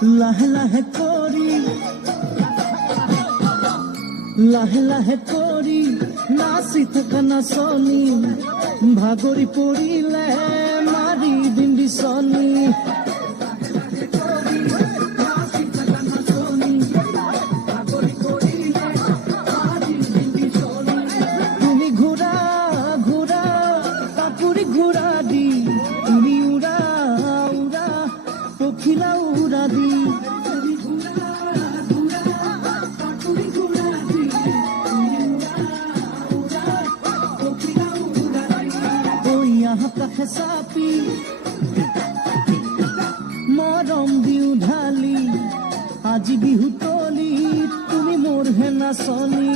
লাহে লাহে কৰি নাচি থকা নাচনী ভাগৰি পৰিলে মাৰি দিম বিচনী তুমি ঘোৰা ঘোৰা কাকুৰি ঘোৰা দি তুমি উৰা উৰা পখিলা উৰা দি কাষে চাপি মৰম দিও ঢালি আজি বিহুতলি তুমি মোৰ হে নাচনী